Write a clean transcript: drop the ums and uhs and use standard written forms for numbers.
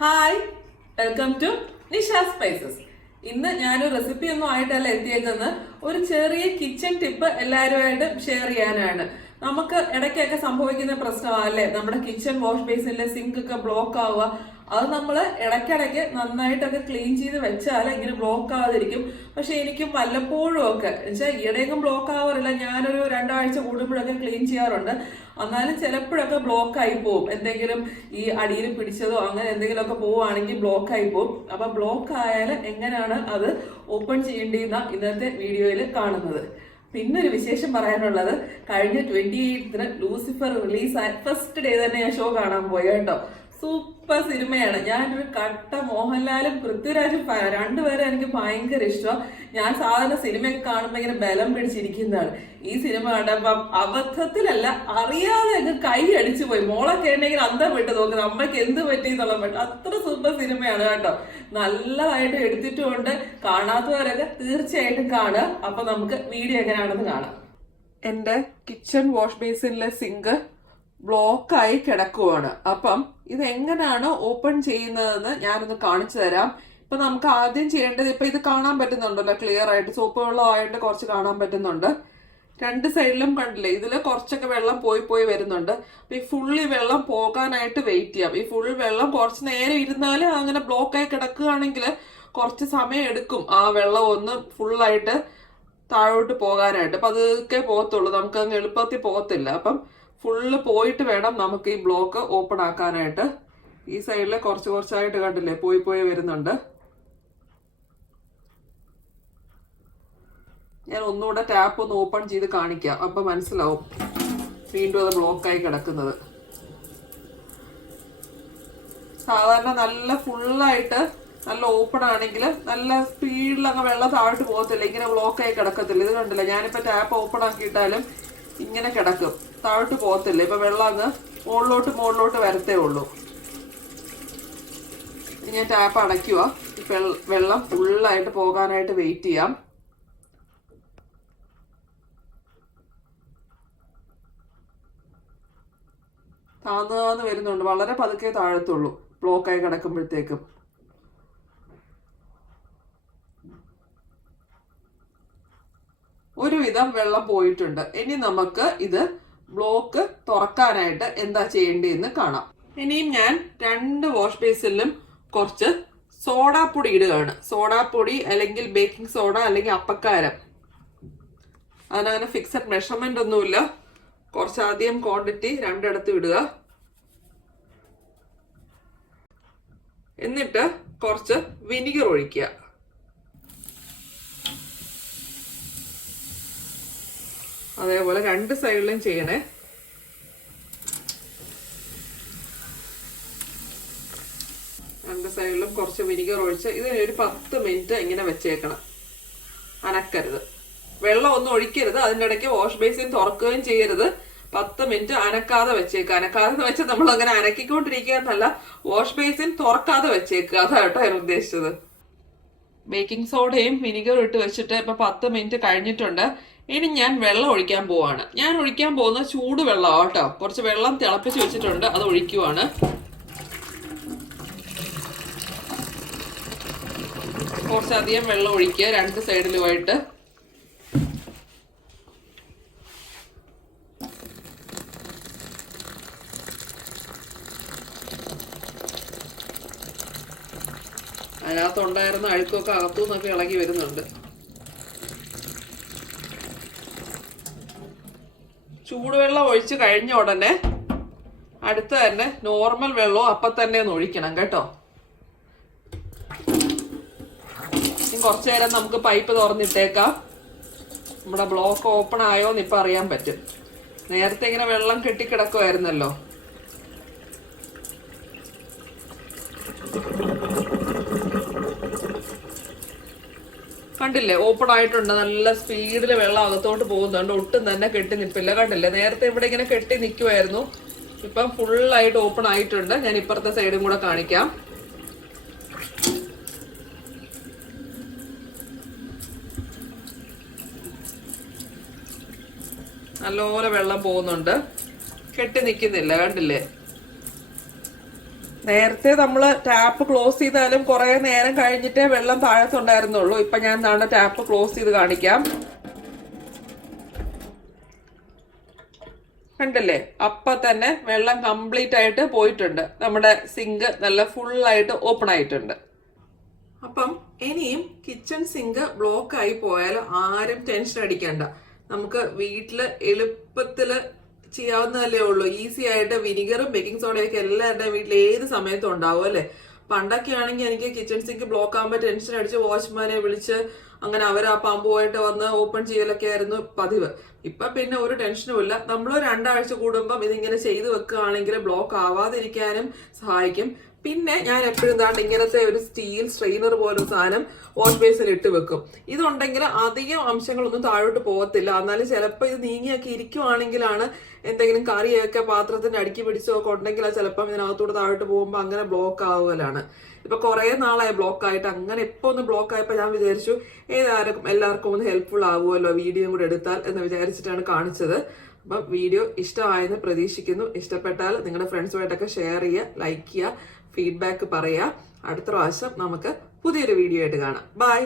Hi, welcome to Nisha spices. ഇന്ന് ഞാനൊരു recipe ഒന്നും ആയിട്ടല്ല എത്തിയേക്കുന്നത്. ഒരു ചെറിയ കിച്ചൺ ടിപ്പ് എല്ലാവരുമായിട്ടും ഷെയർ ചെയ്യാനാണ്. നമുക്ക് ഇടയ്ക്കൊക്കെ സംഭവിക്കുന്ന പ്രശ്നമല്ലേ, നമ്മുടെ കിച്ചൺ വാഷ് ബേസിലെ സിങ്ക് ഒക്കെ ബ്ലോക്ക് ആവുക. അത് നമ്മൾ ഇടയ്ക്കിടയ്ക്ക് നന്നായിട്ടൊക്കെ ക്ലീൻ ചെയ്ത് വെച്ചാൽ ഇങ്ങനെ ബ്ലോക്ക് ആവാതിരിക്കും. പക്ഷെ എനിക്കും വല്ലപ്പോഴും ഒക്കെ വെച്ചാൽ ഈയിടെയൊന്നും ബ്ലോക്ക് ആവാറില്ല, ഞാനൊരു 2 ആഴ്ച കൂടുമ്പോഴൊക്കെ ക്ലീൻ ചെയ്യാറുണ്ട്. എന്നാലും ചിലപ്പോഴൊക്കെ ബ്ലോക്ക് ആയി പോകും. എന്തെങ്കിലും ഈ അടിയിൽ പിടിച്ചതോ അങ്ങനെ എന്തെങ്കിലുമൊക്കെ പോവുകയാണെങ്കിൽ ബ്ലോക്ക് ആയി പോകും. അപ്പൊ ബ്ലോക്ക് ആയാൽ എങ്ങനെയാണ് അത് ഓപ്പൺ ചെയ്യേണ്ടതെന്ന ഇന്നത്തെ വീഡിയോയിൽ കാണുന്നത്. പിന്നെ ഒരു വിശേഷം പറയാനുള്ളത്, കഴിഞ്ഞ 28-ന് ലൂസിഫർ റിലീസായ ഫസ്റ്റ് ഡേ തന്നെ ഞാൻ ഷോ കാണാൻ പോയി കേട്ടോ. സൂപ്പർ സിനിമയാണ്. ഞാനൊരു കട്ട മോഹൻലാലും പൃഥ്വിരാജും രണ്ടുപേരും എനിക്ക് ഭയങ്കര ഇഷ്ടമാണ്. ഞാൻ സാധാരണ സിനിമയൊക്കെ കാണുമ്പോൾ ഇങ്ങനെ ബലം പിടിച്ചിരിക്കുന്നതാണ്. ഈ സിനിമ കണ്ടപ്പം അബദ്ധത്തിലല്ല, അറിയാതെ അങ്ങ് കൈ അടിച്ചു പോയി. മോളൊക്കെ ഉണ്ടെങ്കിൽ അന്തം വിട്ട് നോക്കുന്നത് അമ്മയ്ക്ക് എന്ത് പറ്റി എന്നുള്ള പറ്റും. അത്ര സൂപ്പർ സിനിമയാണ് കേട്ടോ. നല്ലതായിട്ട് എടുത്തിട്ടുമുണ്ട്. കാണാത്തവരൊക്കെ തീർച്ചയായിട്ടും കാണുക. അപ്പൊ നമുക്ക് വീഡിയോ എങ്ങനെയാണെന്ന് കാണാം. എന്റെ കിച്ചൺ വാഷ് ബേസിനിലെ സിങ്ക് ബ്ലോക്കായി കിടക്കുവാണ്. അപ്പം ഇത് എങ്ങനെയാണ് ഓപ്പൺ ചെയ്യുന്നതെന്ന് ഞാനൊന്ന് കാണിച്ചു തരാം. ഇപ്പൊ നമുക്ക് ആദ്യം ചെയ്യേണ്ടത്, ഇപ്പൊ ഇത് കാണാൻ പറ്റുന്നുണ്ടല്ലോ ക്ലിയർ ആയിട്ട്, സോപ്പ് വെള്ളമായിട്ട് കുറച്ച് കാണാൻ പറ്റുന്നുണ്ട്. രണ്ട് സൈഡിലും കണ്ടില്ലേ, ഇതില് കുറച്ചൊക്കെ വെള്ളം പോയി വരുന്നുണ്ട്. അപ്പൊ ഈ ഫുള്ളി വെള്ളം പോകാനായിട്ട് വെയിറ്റ് ചെയ്യാം. ഈ ഫുൾ വെള്ളം കുറച്ച് നേരം ഇരുന്നാല് അങ്ങനെ ബ്ലോക്കായി കിടക്കുകയാണെങ്കിൽ കുറച്ച് സമയം എടുക്കും ആ വെള്ളം ഒന്ന് ഫുള്ളായിട്ട് താഴോട്ട് പോകാനായിട്ട്. അപ്പൊ അതൊക്കെ പോകത്തുള്ളൂ, നമുക്ക് അങ്ങ് എളുപ്പത്തിൽ പോകത്തില്ല. അപ്പം ഫുള്ള് പോയിട്ട് വേണം നമുക്ക് ഈ ബ്ലോക്ക് ഓപ്പൺ ആക്കാനായിട്ട്. ഈ സൈഡിൽ കുറച്ചായിട്ട് കണ്ടില്ലേ പോയി വരുന്നുണ്ട്. ഞാൻ ഒന്നുകൂടെ ടാപ്പ് ഒന്ന് ഓപ്പൺ ചെയ്ത് കാണിക്കാം, അപ്പൊ മനസ്സിലാവും വീണ്ടും അത് ബ്ലോക്കായി കിടക്കുന്നത്. സാധാരണ നല്ല ഫുള്ളായിട്ട് നല്ല ഓപ്പൺ ആണെങ്കിൽ നല്ല സ്പീഡിൽ അങ്ങ് വെള്ളം താഴോട്ട് പോകത്തില്ല, ഇങ്ങനെ ബ്ലോക്കായി കിടക്കത്തില്ല. ഇത് കണ്ടില്ല, ഞാനിപ്പോ ടാപ്പ് ഓപ്പൺ ആക്കിയിട്ടാലും ഇങ്ങനെ കിടക്കും, താഴോട്ട് പോകത്തില്ല. ഇപ്പൊ വെള്ളം അങ്ങ് മുകളിലോട്ട് വരത്തേ ഉള്ളൂ. ഞാൻ ടാപ്പ് അടയ്ക്കുക. വെള്ളം ഫുള്ളായിട്ട് പോകാനായിട്ട് വെയിറ്റ് ചെയ്യാം. താന്ന് വരുന്നുണ്ട്, വളരെ പതുക്കെ താഴത്തുള്ളൂ ബ്ലോക്കായി കിടക്കുമ്പോഴത്തേക്കും. ഒരുവിധം വെള്ളം പോയിട്ടുണ്ട്. ഇനി നമുക്ക് ഇത് ബ്ലോക്ക് തുറക്കാനായിട്ട് എന്താ ചെയ്യേണ്ടതെന്ന് കാണാം. ഇനിയും ഞാൻ 2 വാഷ് ബേസിലും കുറച്ച് സോഡാപ്പൊടി ഇടുകയാണ്. സോഡാപ്പൊടി അല്ലെങ്കിൽ ബേക്കിംഗ് സോഡ അല്ലെങ്കിൽ അപ്പക്കാരം, അതിനങ്ങനെ ഫിക്സഡ് മെഷർമെന്റ് ഒന്നുമില്ല. കുറച്ചധികം ക്വാണ്ടിറ്റി 2 ഇടുക. എന്നിട്ട് കുറച്ച് വിനിഗർ ഒഴിക്കുക. അതേപോലെ 2 സൈഡിലും ചെയ്യണേ. രണ്ട് സൈഡിലും കുറച്ച് വിനിഗർ ഒഴിച്ച് ഇതിനൊരു 10 മിനിറ്റ് ഇങ്ങനെ വെച്ചേക്കണം. അനക്കരുത്, വെള്ളം ഒന്നും ഒഴിക്കരുത്. അതിൻ്റെ ഇടയ്ക്ക് വാഷ് ബേസിൻ തുറക്കുകയും ചെയ്യരുത്. 10 മിനിറ്റ് അനക്കാതെ വെച്ചേക്കുക. അനക്കാതെ വെച്ചാൽ നമ്മൾ അങ്ങനെ അനക്കിക്കൊണ്ടിരിക്കുക എന്നല്ല, വാഷ് ബേസിൻ തുറക്കാതെ വെച്ചേക്കുക, അതാട്ടോ ഞാൻ ഉദ്ദേശിച്ചത്. ബേക്കിംഗ് സോഡയും വിനിഗറും ഇട്ട് വെച്ചിട്ട് ഇപ്പൊ 10 മിനിറ്റ് കഴിഞ്ഞിട്ടുണ്ട്. ഇനി ഞാൻ വെള്ളം ഒഴിക്കാൻ പോവാണ്. ഞാൻ ഒഴിക്കാൻ പോകുന്ന ചൂട് വെള്ളം കേട്ടോ. കുറച്ച് വെള്ളം തിളപ്പിച്ച് വെച്ചിട്ടുണ്ട്, അത് ഒഴിക്കുവാണ്. കുറച്ചധികം വെള്ളം ഒഴിക്കുക 2 സൈഡിലുമായിട്ട്. അതിനകത്തുണ്ടായിരുന്ന അഴുക്കൊക്കെ അകത്തു നിന്നൊക്കെ ഇളകി വരുന്നുണ്ട്. ചൂടുവെള്ളം ഒഴിച്ച് കഴിഞ്ഞ ഉടനെ അടുത്ത് തന്നെ നോർമൽ വെള്ളവും അപ്പം തന്നെ ഒന്ന് ഒഴിക്കണം കേട്ടോ. ഇനി കുറച്ചു നേരം നമുക്ക് പൈപ്പ് തുറന്നിട്ടേക്കാം. നമ്മുടെ ബ്ലോക്ക് ഓപ്പൺ ആയോന്ന് ഇപ്പം അറിയാൻ പറ്റും. നേരത്തെ ഇങ്ങനെ വെള്ളം കെട്ടിക്കിടക്കുമായിരുന്നല്ലോ. കണ്ടില്ലേ, ഓപ്പൺ ആയിട്ടുണ്ട്. നല്ല സ്പീഡിൽ വെള്ളം അകത്തോട്ട് പോകുന്നുണ്ട്. ഒട്ടും തന്നെ കെട്ടി നിൽപ്പില്ല. കണ്ടില്ലേ, നേരത്തെ ഇവിടെ ഇങ്ങനെ കെട്ടി നിൽക്കുമായിരുന്നു. ഇപ്പം ഫുള്ളായിട്ട് ഓപ്പൺ ആയിട്ടുണ്ട്. ഞാൻ ഇപ്പുറത്തെ സൈഡും കൂടെ കാണിക്കാം. നല്ലപോലെ വെള്ളം പോകുന്നുണ്ട്, കെട്ടി നിൽക്കുന്നില്ല. കണ്ടില്ലേ, നേരത്തെ നമ്മൾ ടാപ്പ് ക്ലോസ് ചെയ്താലും കുറെ നേരം കഴിഞ്ഞിട്ടേ വെള്ളം താഴത്തുണ്ടായിരുന്നുള്ളൂ. ഇപ്പൊ ഞാൻ ടാപ്പ് ക്ലോസ് ചെയ്ത് കാണിക്കാം. കണ്ടില്ലേ, അപ്പൊ തന്നെ വെള്ളം കംപ്ലീറ്റ് ആയിട്ട് പോയിട്ടുണ്ട്. നമ്മുടെ സിങ്ക് നല്ല ഫുള്ളായിട്ട് ഓപ്പൺ ആയിട്ടുണ്ട്. അപ്പം ഇനിയും കിച്ചൺ സിങ്ക് ബ്ലോക്ക് ആയി പോയാൽ ആരും ടെൻഷൻ അടിക്കണ്ട. നമുക്ക് വീട്ടില് എളുപ്പത്തില് ചെയ്യാവുന്നതല്ലേ ഉള്ളൂ. ഈസി ആയിട്ട് വിനിഗറും ബേക്കിംഗ് സോഡയൊക്കെ എല്ലാവരുടെയും വീട്ടിൽ ഏത് സമയത്തും ഉണ്ടാവും അല്ലെ. പണ്ടൊക്കെ ആണെങ്കിൽ എനിക്ക് കിച്ചൺ സിങ്ക് ബ്ലോക്ക് ആകുമ്പോൾ ടെൻഷൻ അടിച്ച് വാച്ച്മാനെ വിളിച്ച് അങ്ങനെ അവർ ആ പമ്പുമായിട്ട് വന്ന് ഓപ്പൺ ചെയ്യലൊക്കെ ആയിരുന്നു പതിവ്. ഇപ്പൊ പിന്നെ ഒരു ടെൻഷനും ഇല്ല. നമ്മൾ 2 ആഴ്ച കൂടുമ്പം ഇതിങ്ങനെ ചെയ്ത് വെക്കുകയാണെങ്കിൽ ബ്ലോക്ക് ആവാതിരിക്കാനും സഹായിക്കും. പിന്നെ ഞാൻ എപ്പോഴും ഇങ്ങനത്തെ ഒരു സ്റ്റീൽ സ്ട്രെയിനർ പോലൊരു സാധനം വാഷ് ബേസിൽ ഇട്ട് വെക്കും. ഇതുണ്ടെങ്കിൽ അധികം അംശങ്ങളൊന്നും താഴോട്ട് പോകത്തില്ല. എന്നാലും ചിലപ്പോൾ ഇത് നീങ്ങിയൊക്കെ ഇരിക്കുവാണെങ്കിലാണ് എന്തെങ്കിലും കറിയൊക്കെ പാത്രത്തിന് അടുക്കി പിടിച്ചോ ഒക്കെ ഉണ്ടെങ്കിൽ അത് ചിലപ്പം ഇതിനകത്തൂടെ താഴോട്ട് പോകുമ്പോൾ അങ്ങനെ ബ്ലോക്ക് ആവുകയാണ്. ഇപ്പൊ കുറെ നാളായി ബ്ലോക്ക് ആയിട്ട്. അങ്ങനെ ഇപ്പൊ ഒന്ന് ബ്ലോക്ക് ആയപ്പോൾ ഞാൻ വിചാരിച്ചു എല്ലാവർക്കും ഒന്ന് ഹെൽപ്ഫുൾ ആവുമല്ലോ വീഡിയോ കൂടെ എടുത്താൽ എന്ന് വിചാരിച്ചിട്ടാണ് കാണിച്ചത്. അപ്പം വീഡിയോ ഇഷ്ടമായെന്ന് പ്രതീക്ഷിക്കുന്നു. ഇഷ്ടപ്പെട്ടാൽ നിങ്ങളുടെ ഫ്രണ്ട്സുമായിട്ടൊക്കെ ഷെയർ ചെയ്യുക, ലൈക്ക് ചെയ്യുക, ഫീഡ്ബാക്ക് പറയുക. അടുത്ത പ്രാവശ്യം നമുക്ക് പുതിയൊരു വീഡിയോ ആയിട്ട് കാണാം. ബൈ.